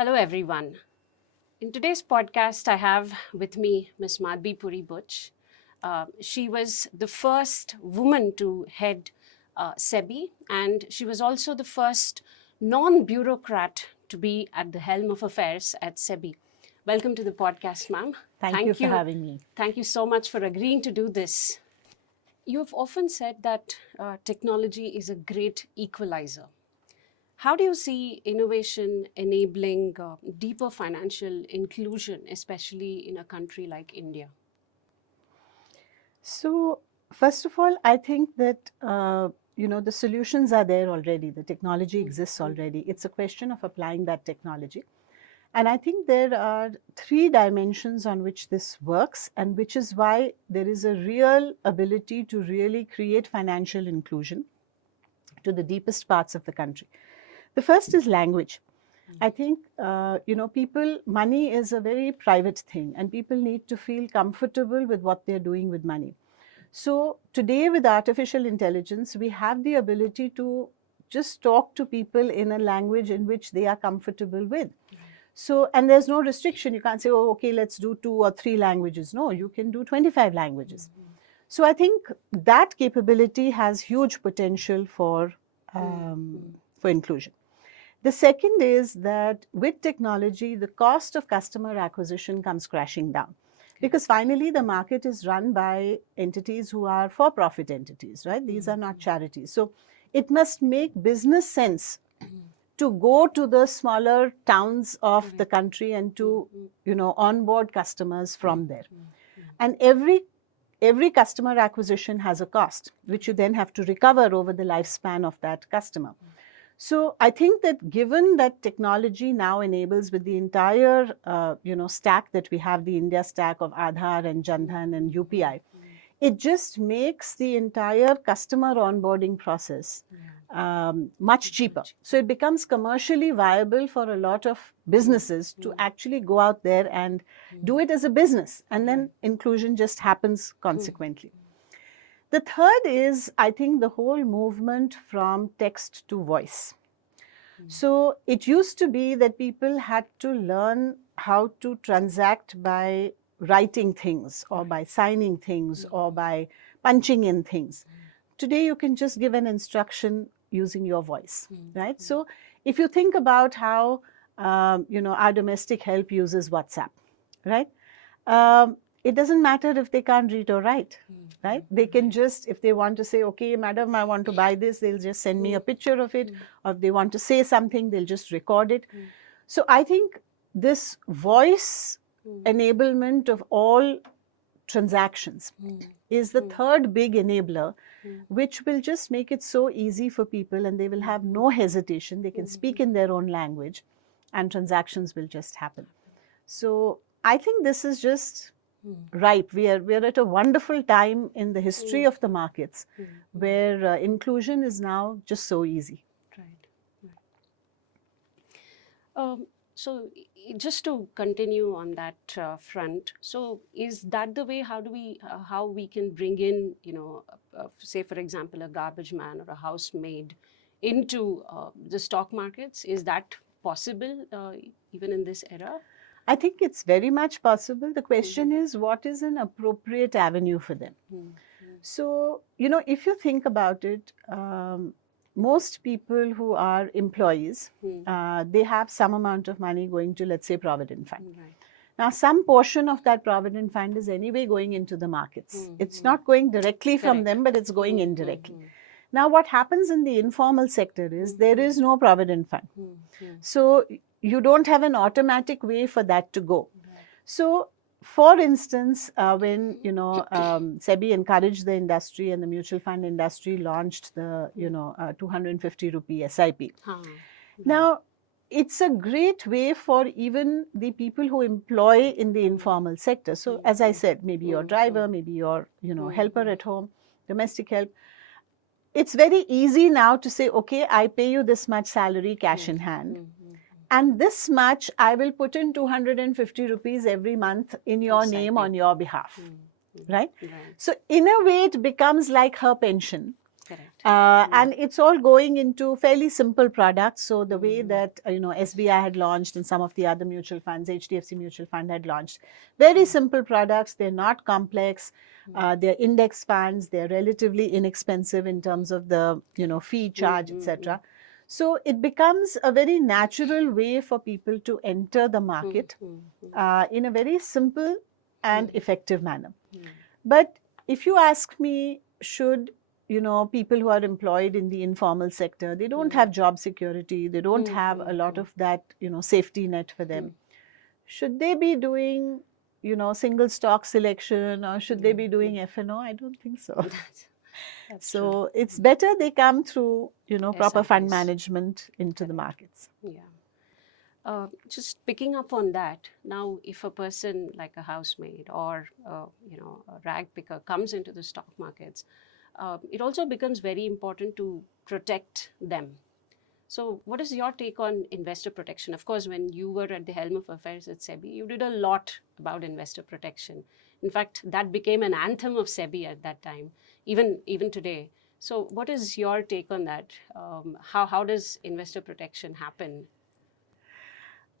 Hello, everyone. In today's podcast, I have with me Ms. Madhabi Puri Buch. She was the first woman to head SEBI, and she was also the first non-bureaucrat to be at the helm of affairs at SEBI. Welcome to the podcast, ma'am. Thank you for having me. Thank you so much for agreeing to do this. You've often said that technology is a great equalizer. How do you see innovation enabling deeper financial inclusion, especially in a country like India? So, first of all, I think that the solutions are there already. The technology exists already. It's a question of applying that technology. And I think there are three dimensions on which this works, and which is why there is a real ability to really create financial inclusion to the deepest parts of the country. The first is language. I think, money is a very private thing, and people need to feel comfortable with what they're doing with money. So today with artificial intelligence, we have the ability to just talk to people in a language in which they are comfortable with. So, and there's no restriction. You can't say, oh, okay, let's do 2 or 3 languages. No, you can do 25 languages. So I think that capability has huge potential for inclusion. The second is that with technology, the cost of customer acquisition comes crashing down, because finally the market is run by entities who are for-profit entities, right? These are not charities. So it must make business sense to go to the smaller towns of the country and to, onboard customers from there. And every customer acquisition has a cost, which you then have to recover over the lifespan of that customer. So I think that given that technology now enables with the entire, stack that we have, the India stack of Aadhaar and Jan Dhan and UPI, it just makes the entire customer onboarding process much cheaper. So it becomes commercially viable for a lot of businesses to actually go out there and do it as a business, and then inclusion just happens consequently. The third is, I think, the whole movement from text to voice. So it used to be that people had to learn how to transact by writing things or by signing things or by punching in things. Today you can just give an instruction using your voice, right? So if you think about how, our domestic help uses WhatsApp, right? It doesn't matter if they can't read or write, right? They can just, if they want to say, okay, madam, I want to buy this, they'll just send me a picture of it. Or if they want to say something, they'll just record it. So I think this voice enablement of all transactions is the third big enabler, which will just make it so easy for people, and they will have no hesitation. They can speak in their own language and transactions will just happen. So I think this is just ripe. We are at a wonderful time in the history of the markets where inclusion is now just so easy. Right. So just to continue on that front, so is that the way how we can bring in, say for example, a garbage man or a housemaid into the stock markets? Is that possible even in this era? I think it's very much possible. The question is, what is an appropriate avenue for them? So, if you think about it, most people who are employees, they have some amount of money going to, let's say, Provident Fund. Right. Now, some portion of that Provident Fund is anyway going into the markets. It's not going directly from them, but it's going indirectly. Now, what happens in the informal sector is there is no Provident Fund. So you don't have an automatic way for that to go. So, for instance, when SEBI encouraged the industry and the mutual fund industry launched the 250 rupee SIP. Now, it's a great way for even the people who employ in the informal sector. So, as I said, maybe your driver, maybe your helper at home, domestic help. It's very easy now to say, okay, I pay you this much salary cash in hand. And this much, I will put in 250 rupees every month in your name on your behalf, right? So in a way, it becomes like her pension. Correct. And it's all going into fairly simple products. So the way that SBI had launched and some of the other mutual funds, HDFC Mutual Fund had launched, very simple products. They're not complex. They're index funds. They're relatively inexpensive in terms of the fee charge, etc. So it becomes a very natural way for people to enter the market in a very simple and effective manner. But if you ask me, should people who are employed in the informal sector, they don't have job security, they don't have a lot of that safety net for them, should they be doing single stock selection, or should they be doing F&O? I don't think so. That's So true. it's better they come through proper fund SIPs. management into the markets. Yeah. Just picking up on that, now if a person like a housemaid or a rag picker comes into the stock markets, it also becomes very important to protect them. So what is your take on investor protection? Of course, when you were at the helm of affairs at SEBI, you did a lot about investor protection. In fact, that became an anthem of SEBI at that time, even today. So what is your take on that? How does investor protection happen?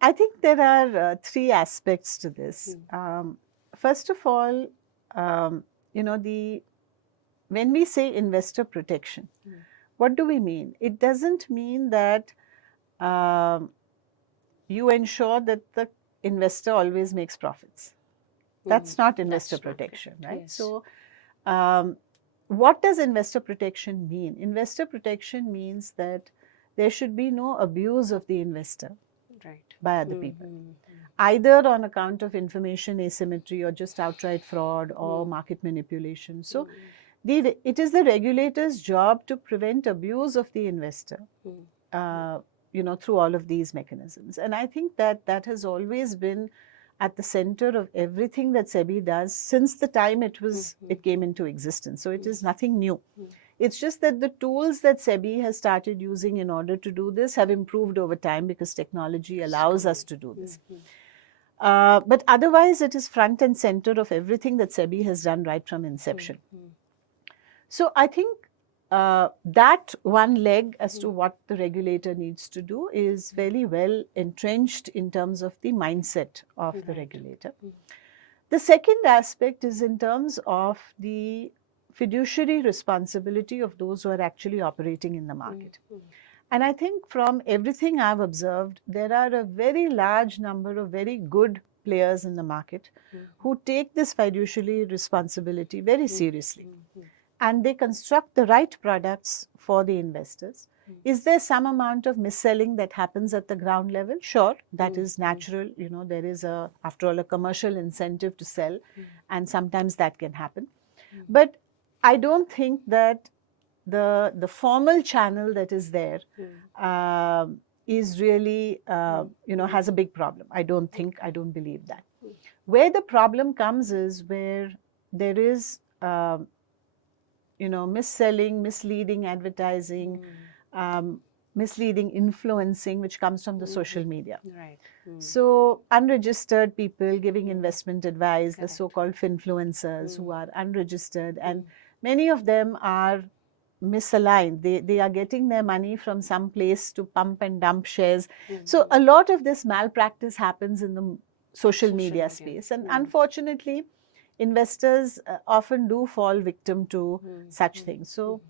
I think there are three aspects to this. First of all, when we say investor protection, what do we mean? It doesn't mean that you ensure that the investor always makes profits. That's not investor protection, right? Yes. So, what does investor protection mean? Investor protection means that there should be no abuse of the investor by other people, either on account of information asymmetry or just outright fraud or market manipulation. So, it is the regulator's job to prevent abuse of the investor, through all of these mechanisms. And I think that has always been at the center of everything that SEBI does since the time it came into existence. So it is nothing new. It's just that the tools that SEBI has started using in order to do this have improved over time because technology allows us to do this. But otherwise, it is front and center of everything that SEBI has done right from inception. So I think that one leg as to what the regulator needs to do is very well entrenched in terms of the mindset of the regulator. The second aspect is in terms of the fiduciary responsibility of those who are actually operating in the market. And I think from everything I've observed, there are a very large number of very good players in the market who take this fiduciary responsibility very seriously. And they construct the right products for the investors. Is there some amount of mis-selling that happens at the ground level? Sure, that is natural. There is after all, a commercial incentive to sell, and sometimes that can happen. But I don't think that the formal channel that is there is really, has a big problem. I don't believe that. Where the problem comes is where there is mis-selling, misleading advertising, misleading influencing, which comes from the social media. So unregistered people giving investment advice, the so-called finfluencers who are unregistered, and many of them are misaligned. They are getting their money from some place to pump and dump shares. So a lot of this malpractice happens in the social media space, and unfortunately, investors often do fall victim to such things. So,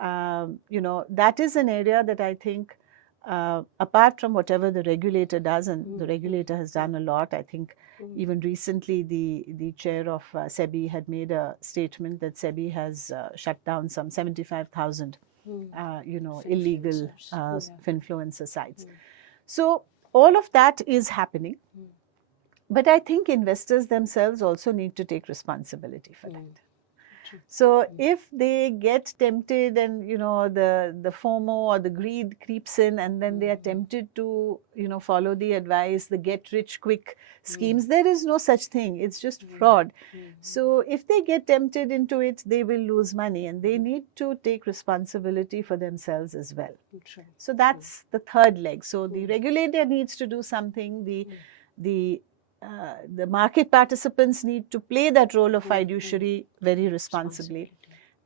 that is an area that I think, apart from whatever the regulator does, and the regulator has done a lot, I think even recently the chair of SEBI had made a statement that SEBI has shut down some 75,000, illegal finfluencer sites. So, all of that is happening. But I think investors themselves also need to take responsibility for that. So if they get tempted and, the FOMO or the greed creeps in, and then they are tempted to, follow the advice, the get rich quick schemes, there is no such thing. It's just fraud. So if they get tempted into it, they will lose money, and they need to take responsibility for themselves as well. So that's the third leg. So the regulator needs to do something. The market participants need to play that role of fiduciary very responsibly.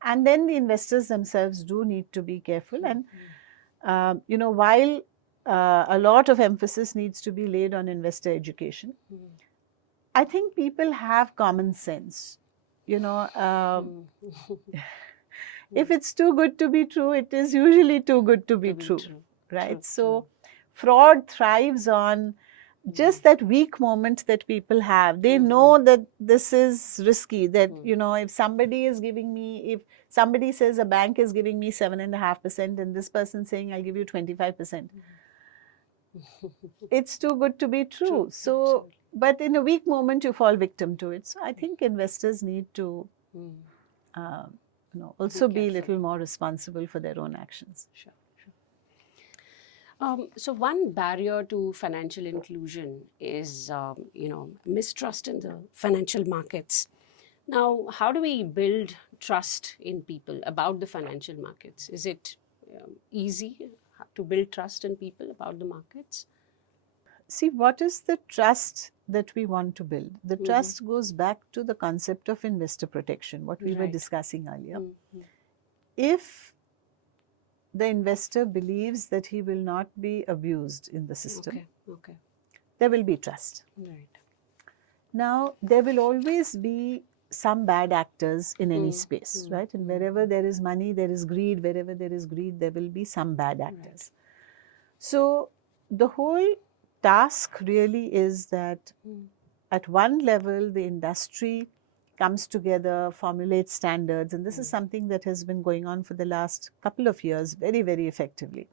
And then the investors themselves do need to be careful. And, while a lot of emphasis needs to be laid on investor education, I think people have common sense. If it's too good to be true, it is usually too good to be true, right? So fraud thrives on just that weak moment that people have. They know that this is risky, that, if somebody is giving me, if somebody says a bank is giving me 7.5% and this person saying I'll give you 25%, it's too good to be true. So, but in a weak moment you fall victim to it. So I think investors need to also be a little more responsible for their own actions. Sure. So one barrier to financial inclusion is, mistrust in the financial markets. Now, how do we build trust in people about the financial markets? Is it easy to build trust in people about the markets? See, what is the trust that we want to build? The trust goes back to the concept of investor protection, what we were discussing earlier. If the investor believes that he will not be abused in the system, there will be trust. Right. Now, there will always be some bad actors in any space, right? And wherever there is money, there is greed. Wherever there is greed, there will be some bad actors. So the whole task really is that at one level, the industry comes together, formulates standards, and this is something that has been going on for the last couple of years very, very effectively.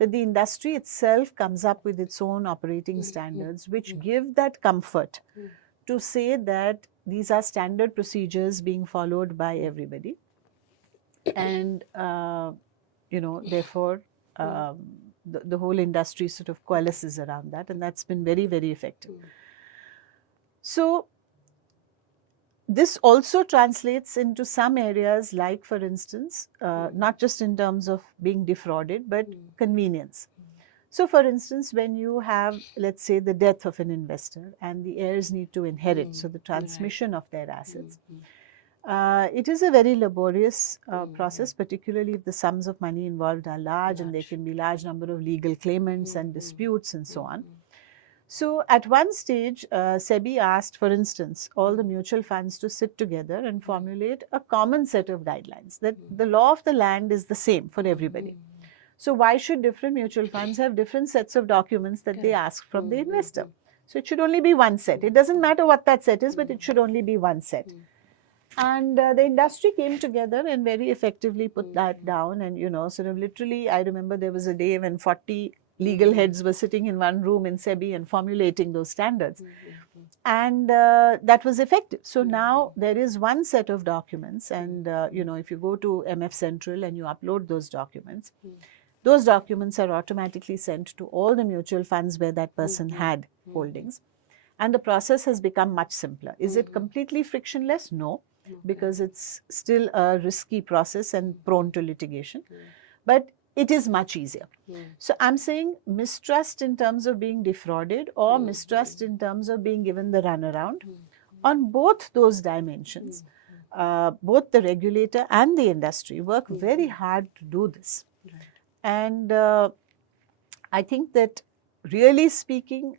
That the industry itself comes up with its own operating standards, which give that comfort to say that these are standard procedures being followed by everybody. And, therefore, the whole industry sort of coalesces around that, and that's been very, very effective. So, this also translates into some areas like, for instance, not just in terms of being defrauded, but convenience. So, for instance, when you have, let's say, the death of an investor and the heirs need to inherit, so the transmission of their assets, it is a very laborious process, particularly if the sums of money involved are large and there can be large number of legal claimants and disputes and so on. So at one stage, SEBI asked, for instance, all the mutual funds to sit together and formulate a common set of guidelines, that the law of the land is the same for everybody. So why should different mutual funds have different sets of documents that they ask from the investor? So it should only be one set. It doesn't matter what that set is, but it should only be one set. And the industry came together and very effectively put that down. And, sort of literally, I remember there was a day when 40 legal heads were sitting in one room in SEBI and formulating those standards. And that was effective. So now there is one set of documents, and if you go to MF Central and you upload those documents are automatically sent to all the mutual funds where that person had holdings. And the process has become much simpler. Is it completely frictionless? No, because it's still a risky process and prone to litigation. But it is much easier. So I'm saying mistrust in terms of being defrauded or mistrust in terms of being given the runaround. On both those dimensions, both the regulator and the industry work very hard to do this. And I think that really speaking,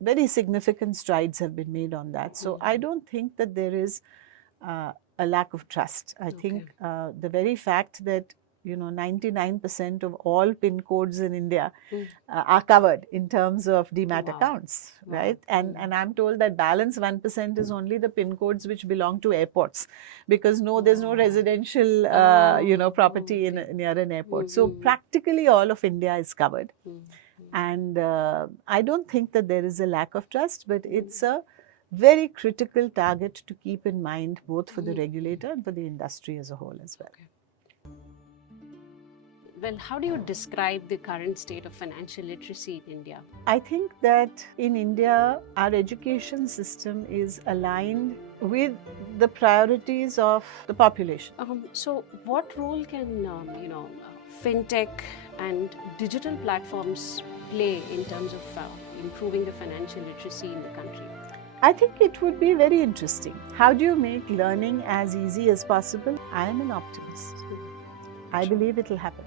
very significant strides have been made on that. So I don't think that there is a lack of trust. I think the very fact that 99% of all PIN codes in India are covered in terms of demat accounts, right? And I'm told that balance 1% is only the PIN codes which belong to airports, because there's no residential, property near an airport. So practically all of India is covered. And I don't think that there is a lack of trust, but it's a very critical target to keep in mind, both for the regulator and for the industry as a whole as well. Well, how do you describe the current state of financial literacy in India? I think that in India, our education system is aligned with the priorities of the population. So what role can, fintech and digital platforms play in terms of improving the financial literacy in the country? I think it would be very interesting. How do you make learning as easy as possible? I am an optimist. I believe it will happen.